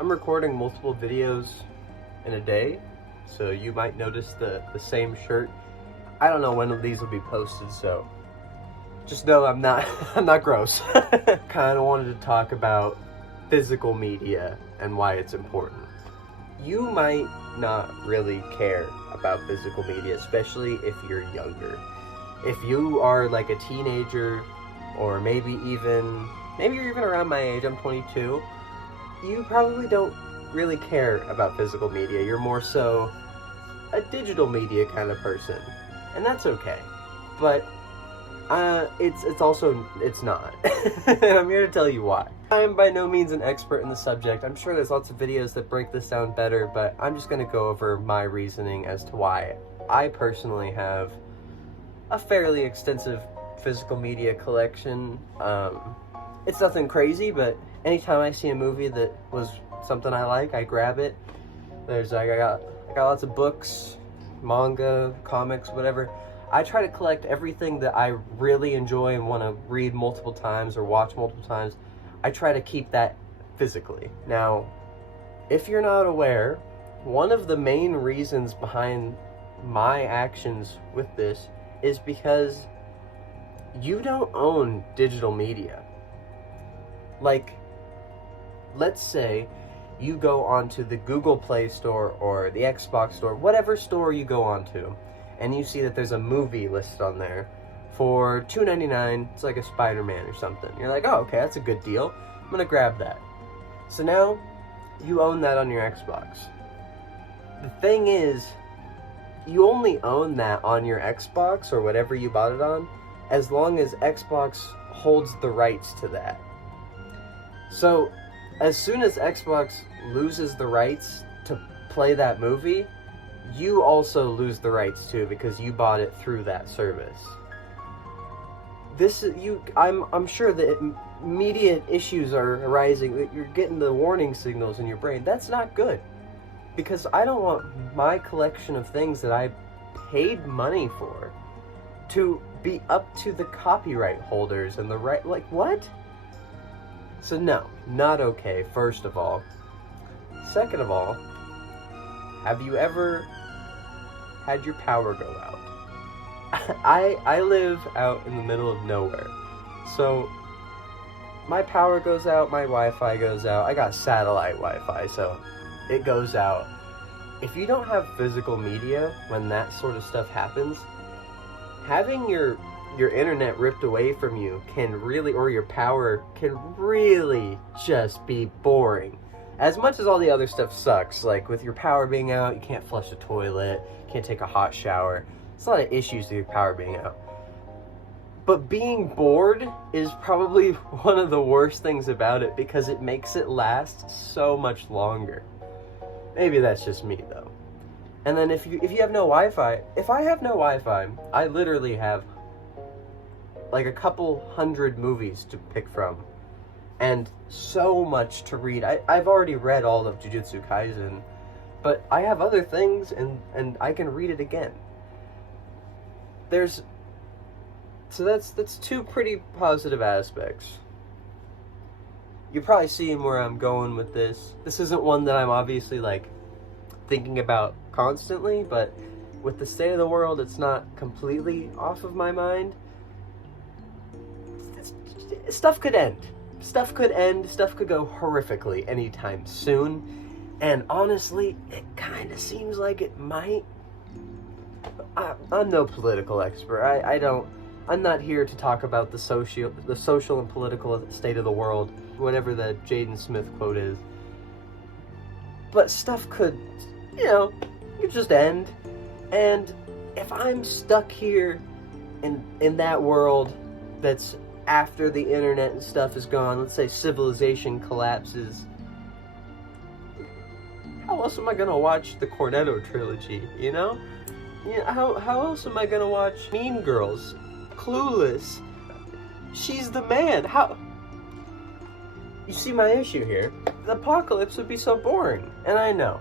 I'm recording multiple videos in a day, so you might notice the same shirt. I don't know when these will be posted, so just know I'm not I'm not gross. Kind of wanted to talk about physical media and why it's important. You might not really care about physical media, especially if you're younger. If you are like a teenager, or maybe you're even around my age, I'm 22, you probably don't really care about physical media. You're more so a digital media kind of person, and that's okay. But it's not. And I'm here to tell you why. I am by no means an expert in the subject. I'm sure there's lots of videos that break this down better, but I'm just going to go over my reasoning as to why I personally have a fairly extensive physical media collection. It's nothing crazy, but anytime I see a movie that was something I like, I grab it. I got lots of books, manga, comics, whatever. I try to collect everything that I really enjoy and want to read multiple times or watch multiple times. I try to keep that physically. Now, if you're not aware, one of the main reasons behind my actions with this is because you don't own digital media. Like, let's say you go onto the Google Play Store or the Xbox Store, whatever store you go onto, and you see that there's a movie listed on there for $2.99. It's like a Spider-Man or something. You're like, oh, okay, that's a good deal. I'm gonna grab that. So now you own that on your Xbox. The thing is, you only own that on your Xbox or whatever you bought it on as long as Xbox holds the rights to that. So as soon as Xbox loses the rights to play that movie, you also lose the rights too, because you bought it through that service. I'm sure that immediate issues are arising, that you're getting the warning signals in your brain. That's not good, because I don't want my collection of things that I paid money for to be up to the copyright holders and the right, like, what? So no, not okay, first of all. Second of all, have you ever had your power go out? I live out in the middle of nowhere, so my power goes out, my Wi-Fi goes out. I got satellite Wi-Fi, so it goes out. If you don't have physical media when that sort of stuff happens, having your internet ripped away from you can really, or your power can really just be boring. As much as all the other stuff sucks, like with your power being out, you can't flush the toilet, can't take a hot shower. There's a lot of issues with your power being out. But being bored is probably one of the worst things about it, because it makes it last so much longer. Maybe that's just me though. And then if you have no Wi-Fi, if I have no Wi-Fi, I literally have like a couple hundred movies to pick from, and so much to read. I've already read all of Jujutsu Kaisen, but I have other things, and I can read it again. So that's two pretty positive aspects. You're probably seeing where I'm going with this. This isn't one that I'm obviously like thinking about constantly, but with the state of the world, it's not completely off of my mind. Stuff could end. Stuff could go horrifically anytime soon. And honestly, it kind of seems like it might. I'm no political expert. I'm not here to talk about the social and political state of the world, whatever the Jaden Smith quote is. But stuff could, could just end. And if I'm stuck here in that world that's after the internet and stuff is gone, let's say civilization collapses, how else am I gonna watch the Cornetto trilogy, how else am I gonna watch Mean Girls, Clueless, She's the Man? How? You see my issue here? The apocalypse would be so boring, and I know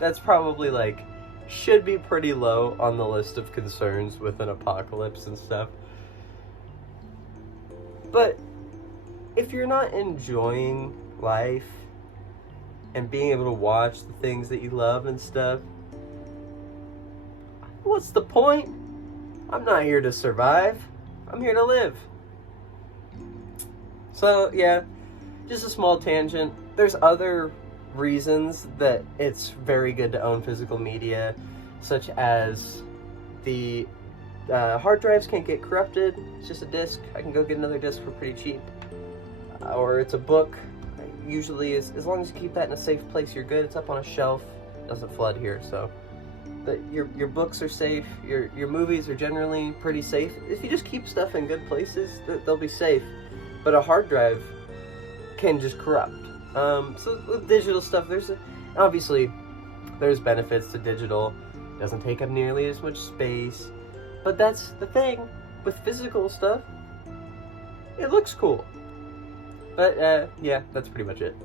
that's probably should be pretty low on the list of concerns with an apocalypse and stuff. But if you're not enjoying life, and being able to watch the things that you love and stuff, what's the point? I'm not here to survive. I'm here to live. So, yeah, just a small tangent. There's other reasons that it's very good to own physical media, such as the hard drives can't get corrupted. It's just a disc. I can go get another disc for pretty cheap. Or it's a book. Usually, as long as you keep that in a safe place, you're good. It's up on a shelf. It doesn't flood here, so your books are safe. Your movies are generally pretty safe. If you just keep stuff in good places, they'll be safe. But a hard drive can just corrupt. So with digital stuff, obviously there's benefits to digital. It doesn't take up nearly as much space. But that's the thing with physical stuff. It looks cool. But yeah, that's pretty much it.